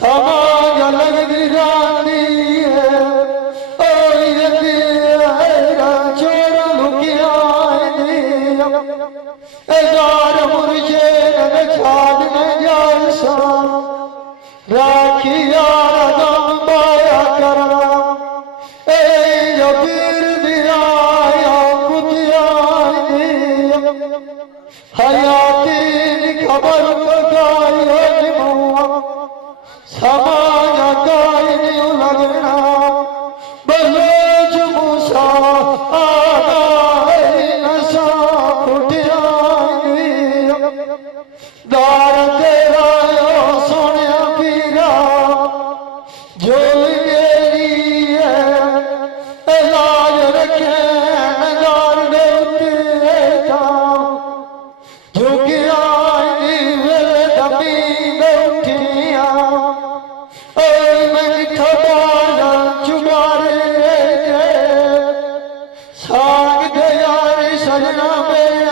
समाज लगदी रानी है चोर लुकिया मुर्शेद छाड़ न जासा राखिया बाया करा पीर दिया कुतिया हयाती खबर बताई समाज गाय नहीं लगना बलोच मूसा नशा फुटिया दार तेरा सोने पीरा जो मेरी है लाज रखे नजार देते झुकिया दबी बैठिया मैं थोड़ा चुबारे साग दे यार सजना मेरी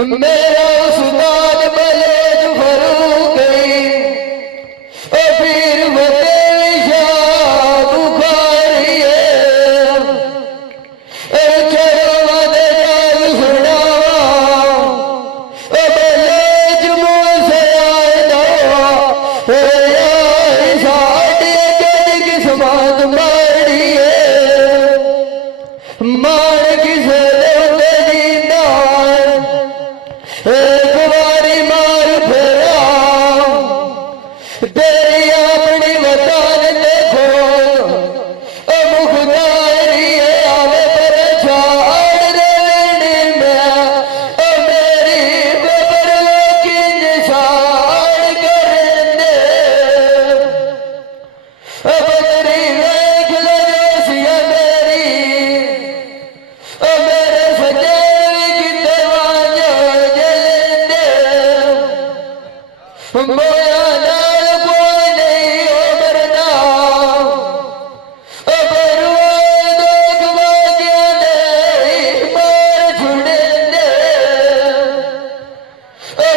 मेरा उस्ताद मलेज फरूक ओ पीर फतेह शाह बुखारी ए चरवा दे नाल सुनावा ओ मलेज मुंह से आए दवा ए यार साडी जद किस्मत माड़ी मार किसे दे दीदा मोया नाल कोई नहीं हो मरदा बरुआ दुख वागिया दे मार छुड़े दे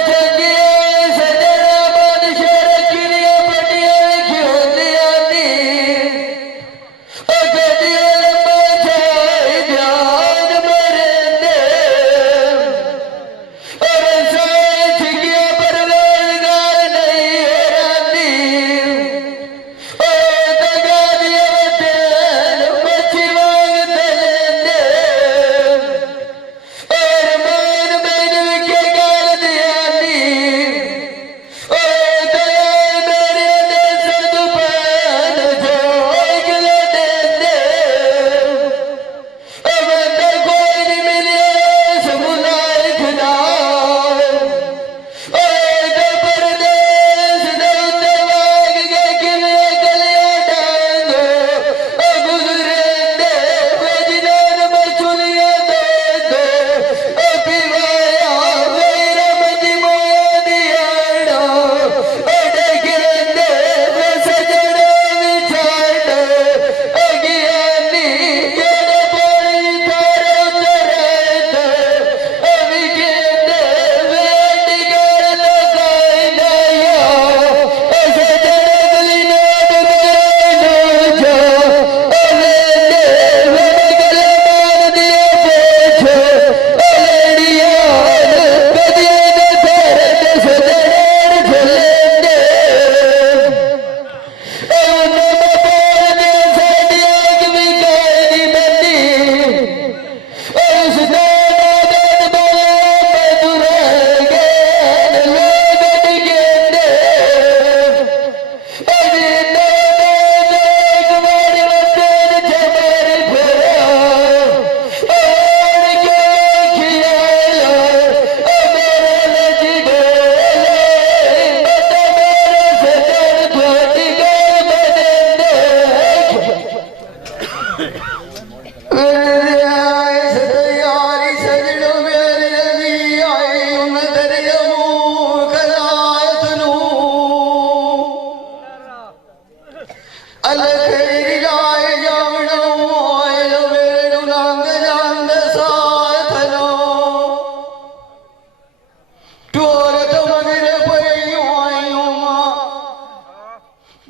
जंगिया सजना बादशाह रखिया पटिया क्यों दिया दी गदिया लंबा छाई ध्यान मरदे और साए छिगिया परवेज़गार नहीं हो राती दगा दिया वतन मच्छी वांग तलेंदे और मान मैन विखे गाल दिया दी दया मेरे दे सदुपान जोग ले देंदे बंदा कोई नहीं मिलिया समुलाए खुदा परदेस दौते वाग के किले गलिया डांगो गुजरे दे वजनान मचुलिया दे पिवाया मेरा मजी मोया दियाड़ा डगे दे सजना विछाड़ अगियानी जड़ पानी तारा उतरे विगे दे वेटी कर लगाई नया सजना गली ना डगे जो ले गले मार दिया पेछ लेडिया गदिया दे सजना झलेंदे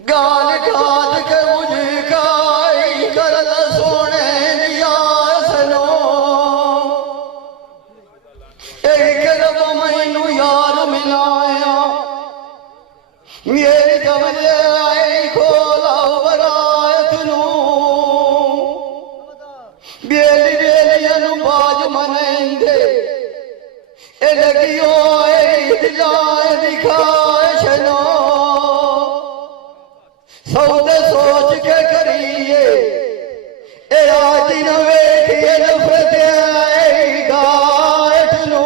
गाल खाद के मुझे खाई कर सोने दिया सनो करब मैनू यार मिलाया मेरी कमले आई खोला बरात नू बेली बेलियन बाज मनेंदे लगियो दिलाए दिखाए शनो सौदे सोच के करिए आज न वेखिए नफरत आई गाठ नो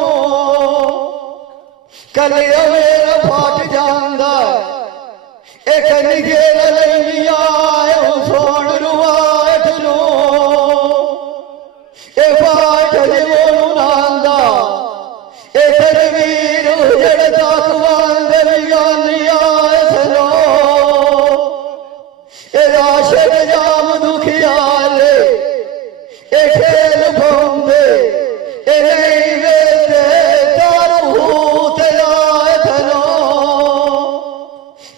कलिया मेरा फाट जांदा एक निगेर लैया सोन रुवाठ नो फाट जीवो नांदा तनवीर जड़ ताकवान दरिया सनो राशद जाम दुखियाले खेल भोंदे नहीं वेते तारू तलाए थनो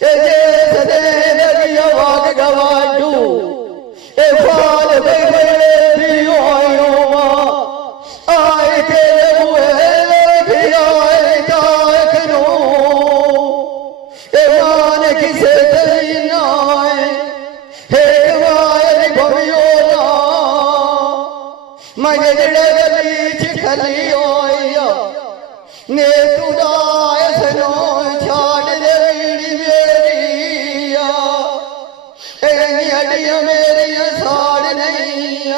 जे सदे लगिया वाग गवाडू फाल बेगले दियो आए के हुए लगिया ताकनो मान किसे तरीना मगे जड़े गली खली होया ने तुदाय सनो छाड़ दे मेरिया अड़िया मेरिया साड़ नहीं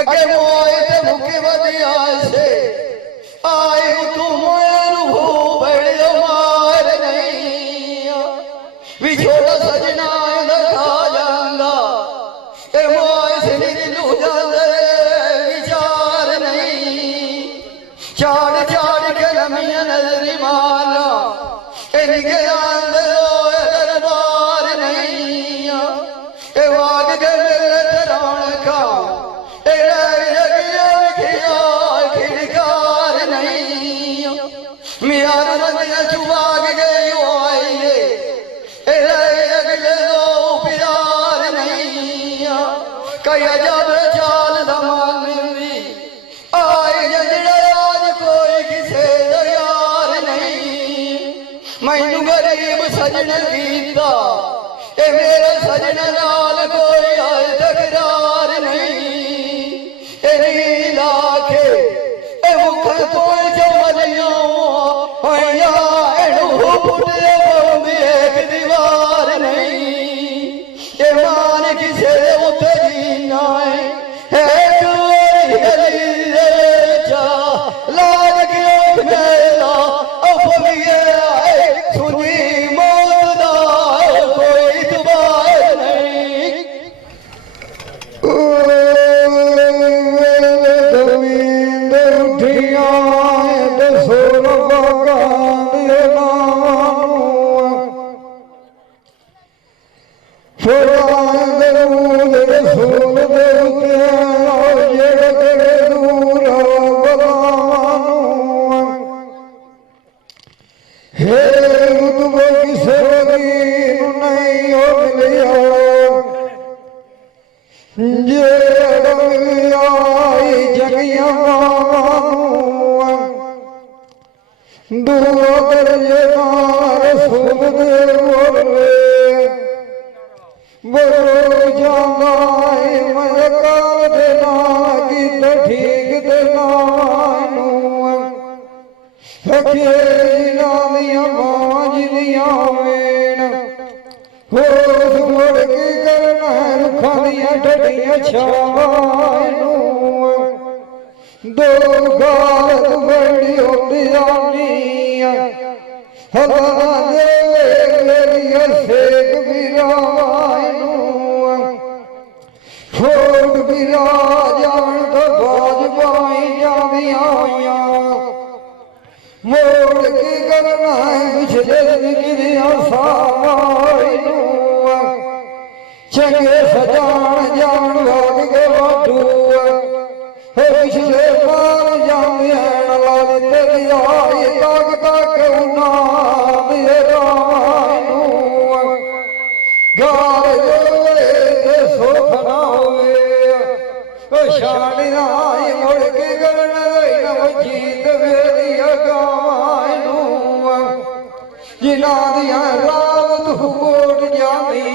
अगे मोए ते मुके वधिया से आए तू मोरू बड़ो मार नहीं विछोड़ा सजना खा जांगा मोए से लू जांदे चाड़ चाड़ के लमिया नजरी माला के अंदर दरबार नहीं ए वाग के तराण का खिड़कार नहीं मियार रंग चुबाग गए आइए अगले दो प्यार नहीं कई जब चाल दमानी आए जजड़ा आज कोई किसे यार नहीं मैनू गरीब सजन गीता ए मेरे सजन नाल कोई आए तकरार नहीं ए लाखे ए मुख कोई जमलियों होया एड़ू पुटे बोंदी एक दीवार नहीं ए मान किसे उते जीना है लाज के मेरा अपविए सुनी मौत दा कोई दुबार नहीं दो गाल बड़ी होती सेक फोट बिरा जान तो बाज पाई जादिया मोड़ की करना पिछले गिरिया साई चंगे सजान जान वाग के वाटू पिछले पार जामिया लाल तेरी आई ताक ताक उना मेरा गाल जोड़े सुख ना होवे शानी आई मुड़ के गण जीत वेरिया गायनू जिना दिया राव तू कोट जानी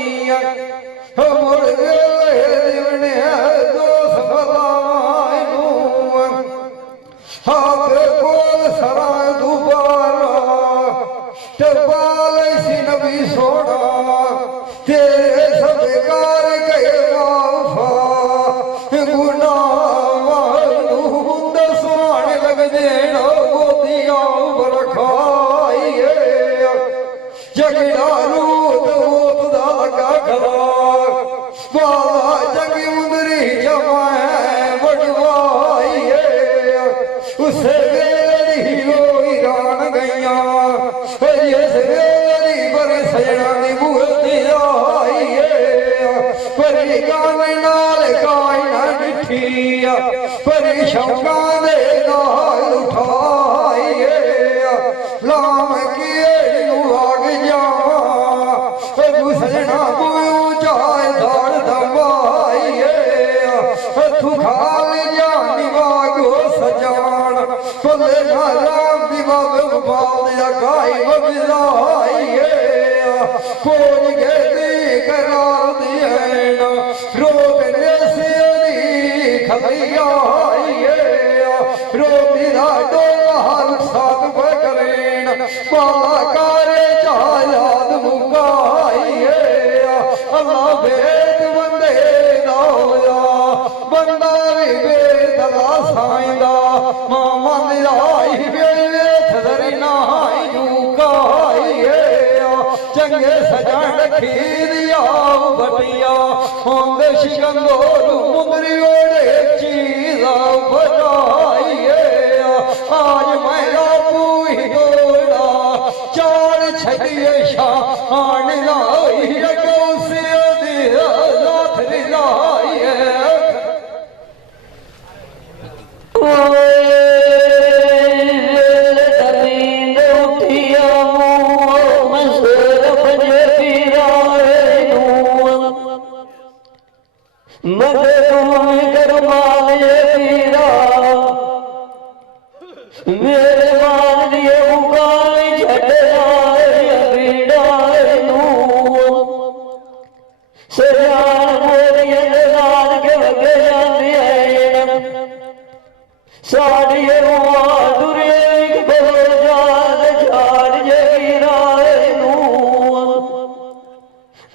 मुड़ गए दोस्त फलायनू हाथ कोल सरा दोबारा टपाल सी नबी सोना तेरे सब कार गए वाफा गुना दसवाने लग देना गोदिया बरखाइए जगड़ा रूत वोत दागा खला बाला जग उंदरी जमाए वडवाइए उसे वेरी हो ईरान गईया इस वेरी पर सजना दी मुहती आइए परी गाने नाल गाय ना डिठिया परी शौका दे नाल उठाइए लाम किए आग जा सजना बुऊ चाहे दाड़ दबाइए तू खाल जानी वागो सजान पले राम दी बाग बाल या गाय बबिलाइए कोई गेदी करार दिए ना रोक से खलियाइए रोटी राडो हर साथ बकरेन पाला करे चायाद मुकाइए अल्लाह बेद बंदे दाया बंदा भी बेद दा साइंदा मामा लाई बेद थदरी नाई जुकाइए चंगे सजान खीरिया बटिया होंदे शिकंदोर मुंदरी ओड़े चीजा बजाइए आज मेरा पूही गोड़ा चार छड़ी मजे तुम करमान ये पीरा मेरे मान दिए मुकाम छड़ना बीड़ा नू सजान मोरिया दान के वगे जाती है साड़िए रुआ दुरे बजाद झाड़ जगीरा नू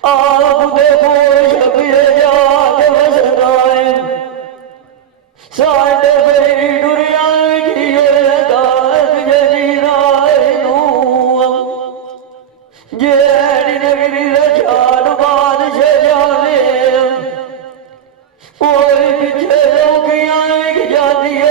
आप देखो शबीर जात वसनाए साढ़े बड़ी दुनिया की दात जगीरा नू जेड़ी नगरी झाड़ बादशाह जाने और पीछे लोगियां की जाती है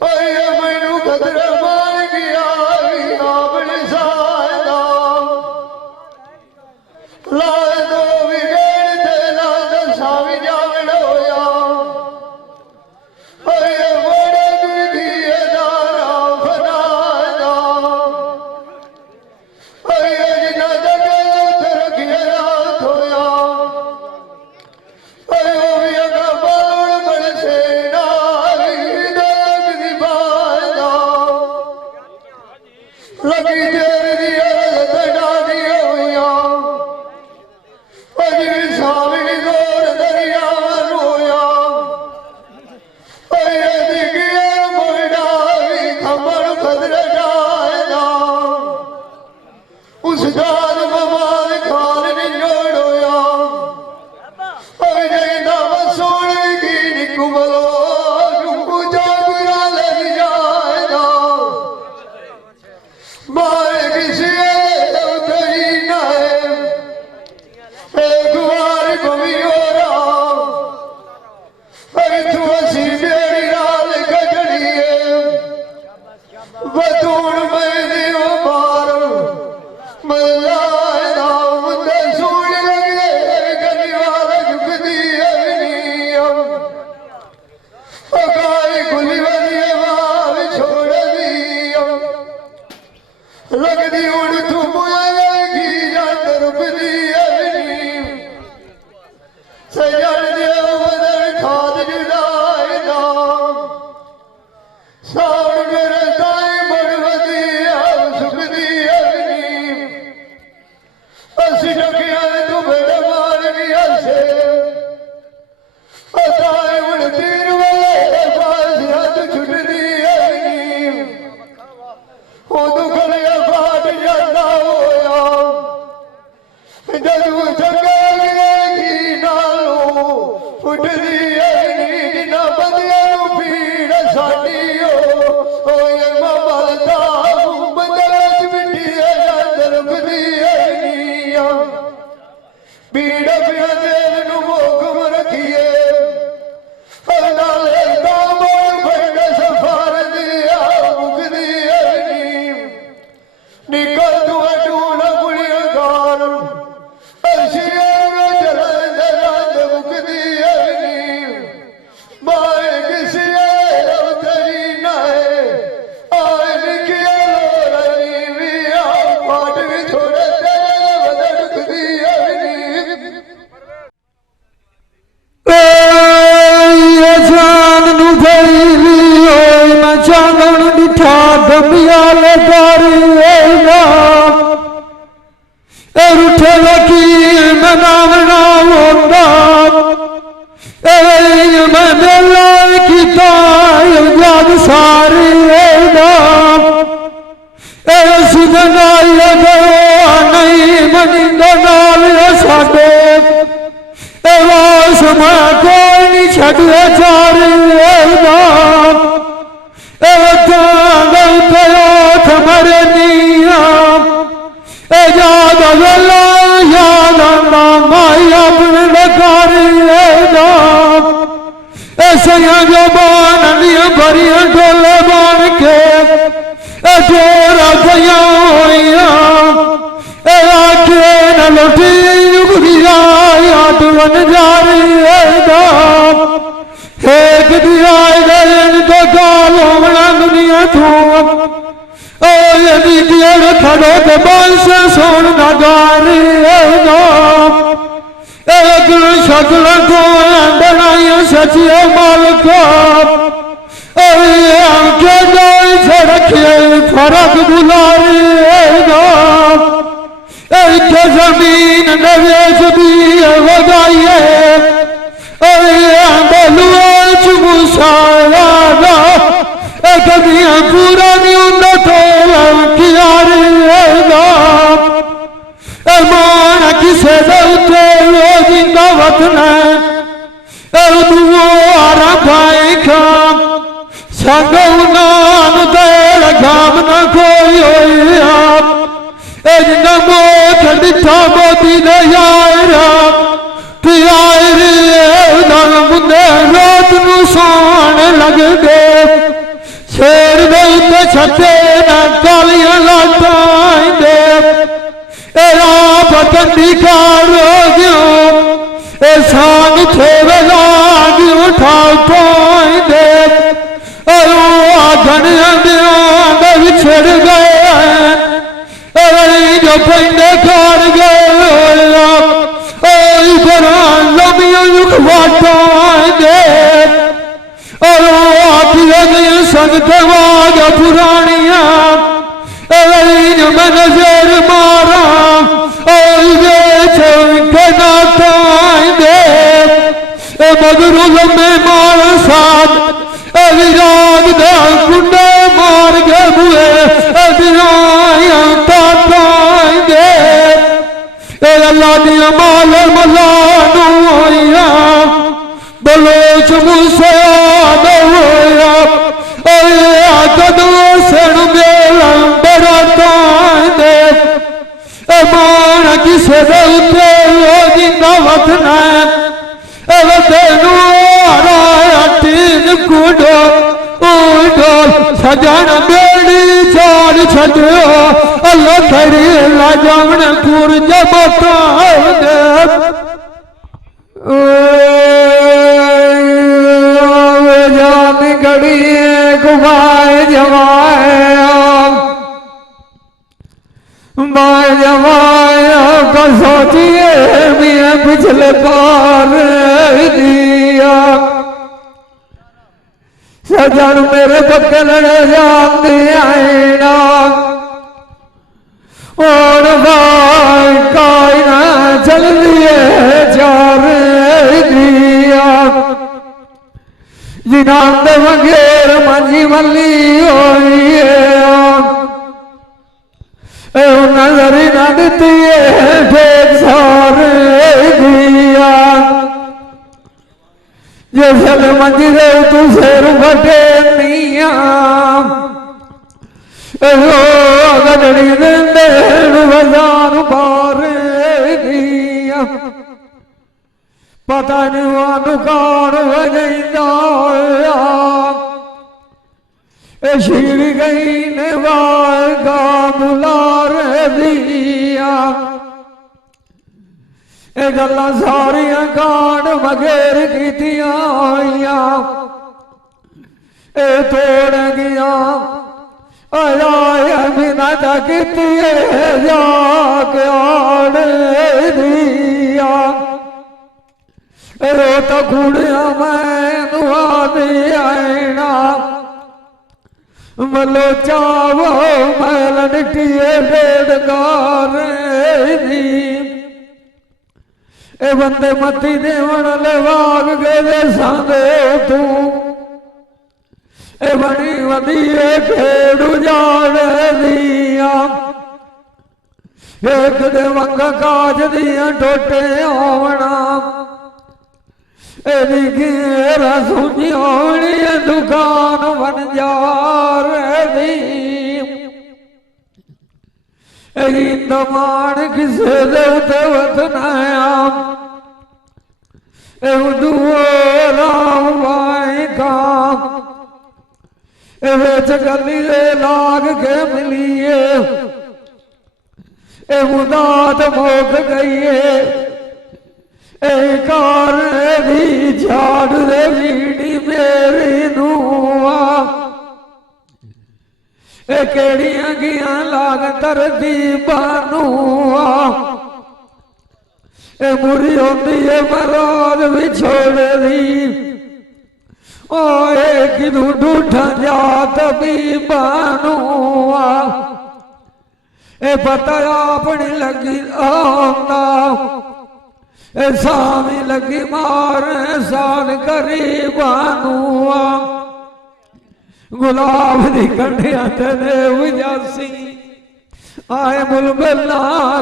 ओए मैनू खतरा मार गया काबल सादा लाए दो विगड़ ते ला दसा भी जावड़ होया ओए बड़े दुखी दारा फनादा ओए जिन्ना जगे उथे रखिया रात होया ओए ओ भी अगा बालुड़ बड़ सेना लगी देर दी हालत डाली होया अजरी सावनी गोर दरिया रोया दिगिया मोड़ा भी खबर खदर जाएगा उस दाद बमाल खान ने जोड़ोया जैदा बसोड़ की निकुमलो रुकू जागुरा लग जाएगा मार किसी उतरी नाए गुवार घूमी हो रहा तू असी मेरी राल कटड़ी है बतून में दियो मार मल्लाए नाम ते सूड़ लगे गलीवार झुकदी है नीयम गाय खुली वाली वाव छोड़ दिया लगदी उड़ तू मुएगी जात रुकदी अवनी सजन देव बदन खाद जुदाई नाम साउन मेरे दाई बड़वदी सुखदी अवनी असी डकिया तू बड़ मार गया से असाए उड़ तीर वाले पास हाथ छुटदी अवनी उदू खड़िया फाट जाता होया जदू जगेगी नालों उठदी है जिन्ना बंदियां पीड़ साडी हो ममता बदल मिट्टी है रुकदी है पीड़ पिया देव नू मोकम रखिए नाले दामों फड़ सफार दिया मुकदी है निकल तू अटूल गुड़िया गार अशियार जलन जलन मुकदी है माए किसी उतरी नाए आए लिखिया लोरनी भी पाट भी छोड़े तेरे बदल मुकदी है जान नु भैली ओए मैं चांगण दिठा दमियाल करेगा रुठे लकी मैं नाम ना होंदा मैं मेला किता याद सारे सुधनाई गयो नहीं मनिंदा नाल साडे समय कोई नहीं छड़े चारे मरे नियम याद वेला याद माई अपने लकारी सैया जो बान भरिया डोले बान के डोरा गया आखे न लुटी उगरिया याद बन जा रही है एक दिया गए तो गालों में दुनिया थूम यदि देर खड़ो के बाल से सोन न गारी एक शक्ल को बनाई सचिए मालिक के जाए से रखिए फर्क बुलारी एक जमीन नवेश भी वगाइए बलुआ चुमुसाया कदियां पूरा नहीं होंदा तो मान किसे दे जिंदा वतन आरा भाई खाम संग नाम देर घाम न कोई जिन्ना मोट डिठा मोती ने यारा मुंदे रात नू सोन लग गए छते न कालियां लाटां दे बकंदी कारो गयो ए सांग थोवे लाग उठाओ पाई दे आगन दे विछड़ गए जो पेंडे खार गए लमिया वाटाई दे आखिर संगत वाग पुरानिया मैं नजर मारा मगरू लम्बे मार साथ विराग दे कुंडे मार गए बुए विराया दे अल्लाह दिया माल मलानू होया बलोच मुझसे होया कदों सण मेला बराता दे मान किसे दे उत्ते जिंदा वतना तेनू हराया तीन कुंडो उडो सजन बेड़ी चार छो अल्लाह खरी अल्लाह जावन पुर जबता जान गड़ी गुबाए जवाए माए जवाया का सोचिए मैं पिछले पार दिया सजन मेरे पक्के लड़े जाते आईना और काई ना चल दिए चार दिया जिनाम दे वगैर मंजी मल्ली होई नजरी न दी फेक सारे दिया जिसल मंजिले तू सिर फटे निया गजड़ी देन बजान पार दिया पता नहीं वानू कौन वजदा शीर गई ने वागा बुलार दिया गल्ला सारिया कांड मगेर कीतियां तोड़ गया आया बिना की जाके आड़ दिया रो तो कुड़िया मैं दुआ आईना मलो चावो मैल निटिए बेड़कार ए बंदे मती देवन लवाग गए सांदे तू ए बनी वधिए खेड़ जाड़ दिया एक दे वंग काज दिया टोटे आवना एदी घेरा सुनी होनी दुकान बन जा दमान किसे देवते वतनाया राम भाई काम गली लाग के मिलिए मुदात मोक गई कार भी झाड़ दे बीड़ी मेरी नुआ केड़ियां गियां लाग तरदी बानुआ मुरी होती है मराद भी छोड़ दी ओए किदू ढूठा जात भी बानुआ पता अपनी लगी आंदा सामी लगी मार साल करी बानुआ गुलाब दी कंडिया तेरे उजासी आए बुलबुल ना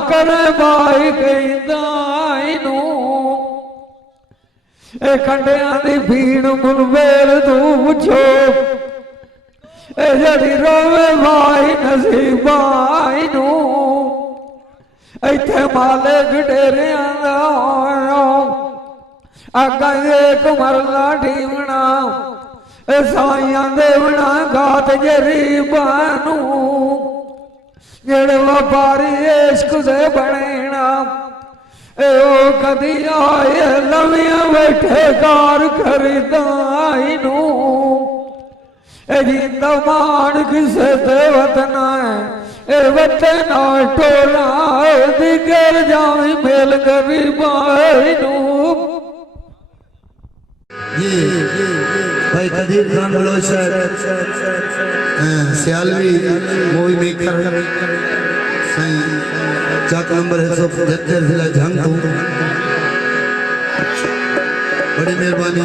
करे बाई कहू कंडिया दी भीड़ बुलबुल तू पुछो जड़ी रोवे बाई नसीबाई इत्थे मालिक डेरिया अगे एक मरला ठीवना साइयां देवना गात गरीबानू जेड़े व्यापारी इश्क दे बनेना ओ कदी आए लवियां बैठे कार खरीदाई नू जिंदा मान किसे ते वतना है वतन टोला दिगर जावी मेल गरीबाई नू। ये भाई कदीर खान बलोच सियालवी मूवी मेकर सही चाक नंबर 175 जिला जंग बड़ी मेहरबानी।